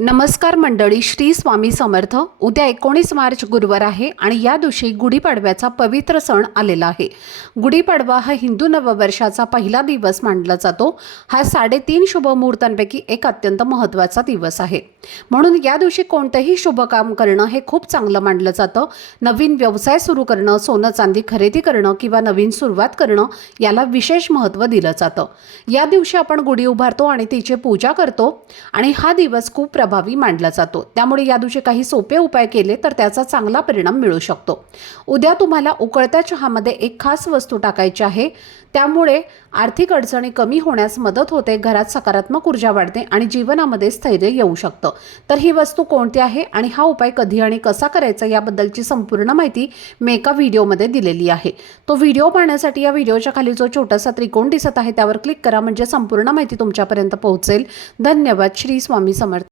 नमस्कार मंडळी, श्री स्वामी समर्थ। उद्या 19 मार्च गुरुवार आहे आणि या दिवशी गुढीपाडव्याचा पवित्र सण आलेला आहे। गुढीपाडवा हा हिंदू नववर्षाचा पहिला दिवस मानला जातो। हा 3.5 शुभ मुहूर्तांपैकी एक अत्यंत महत्त्वाचा दिवस आहे। म्हणून या दिवशी कोणतेही शुभ काम करणं हे खूप चांगलं मानलं जातं। नवीन व्यवसाय सुरू करणं, सोनं चांदी खरेदी करणं किंवा नवीन सुरुवात करणं याला विशेष महत्त्व दिलं जातं। या दिवशी आपण गुढी उभारतो आणि तिची पूजा करतो आणि हा दिवस खूप प्रभावी मानला जातो। त्यामुळे या दिवशी काही सोपे उपाय केले तर त्याचा चांगला परिणाम मिळू शकतो। उद्या तुम्हाला उकळत्या चहामध्ये एक खास वस्तू टाकायची आहे, त्यामुळे आर्थिक अडचणी कमी होण्यास मदत होते, घरात सकारात्मक ऊर्जा वाढते आणि जीवनामध्ये स्थैर्य येऊ शकतं। तर ही वस्तू कोणती आहे आणि हा उपाय कधी आणि कसा करायचा याबद्दलची संपूर्ण माहिती मी एका व्हिडिओमध्ये दिलेली आहे। तो व्हिडिओ पाहण्यासाठी या व्हिडिओच्या खाली जो छोटासा त्रिकोण दिसत आहे त्यावर क्लिक करा, म्हणजे संपूर्ण माहिती तुमच्यापर्यंत पोहोचेल। धन्यवाद। श्री स्वामी समर्थ।